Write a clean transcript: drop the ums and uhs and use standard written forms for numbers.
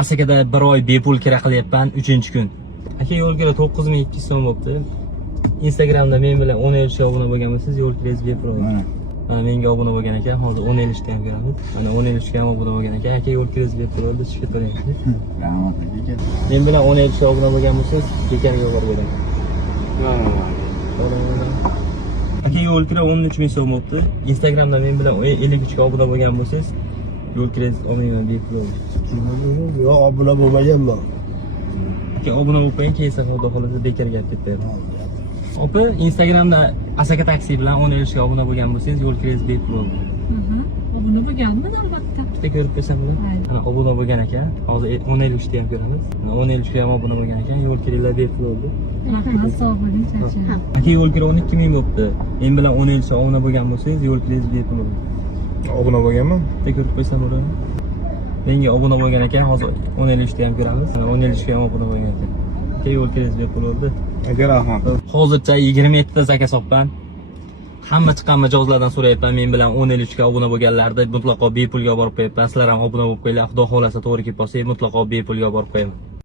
Asakada bir oy bepul kira qilyapman 3-kun. Aka yo'l kira 9200 so'm bo'libdi. Instagramda men bilan 10 kishi obuna bo'lgan bo'lsangiz yo'l kirangiz bepul. Mana menga obuna bo'lgan ekan, hozir 10 ishda ham ko'ramiz. Mana 10 ishga ham obuna bo'lgan ekan. Aka yo'l kirangiz bepul bo'ldi, sizga to'layapsiz. Rahmat aka. Men bilan 10 ishga obuna bo'lgan bo'lsangiz, bekaniga yuborib beraman. Aka yo'l kira 13000 so'm bo'libdi. Instagramda men bilan 53 ga obuna bo'lgan bo'lsangiz, yo'l kirangiz olmayman bepul bo'ldi. Yo'q, obuna bo'lmaganman. Aka obuna bo'lib qo'ying, keyin safarda xohlasa bekor gap ketadi. Opa, Instagramda Asaka taksi bilan 10 ishga obuna bo'lgan bo'lsangiz, yo'l kirangiz bepul bo'ldi. Obuna bo'lganman albatta. Bitta ko'rib qo'ysam bo'ladimi? Mana obuna bo'lgan ekan. Hozir 10 ishda ham ko'ramiz. Mana 10 ishga ham obuna bo'lgan ekan, yo'l kirangiz bepul bo'ldi. Rahmat, sog' bo'ling, charchadim. Aka yo'l kira 12000 bo'libdi. Men bilan 10 ishga obuna bo'lgan bo'lsangiz, yo'l kirangiz bepul bo'ldi. Obuna bo'lganman? Bitta ko'rib qo'ysam bo'ladimi? Menga obuna bo'lgan ekan, hozir 10 ishda ham ko'ramiz. Mana 10 ishga ham obuna bo'lgan ekan. Aka yo'l kirangiz bepul bo'ldi. Aka rahmat. Hozircha 27 ta zakaz olibman. Hamma chiqqan mijozlardan so'rayapman, men bilan 10 ishga obuna bo'lganlarni mutlaqo bepulga olib borib qo'yapman. Sizlar ham obuna bo'lib qo'yinglar. Xudo xolasa to'g'ri kelib qolsa, mutlaqo bepulga olib borib qo'yaman.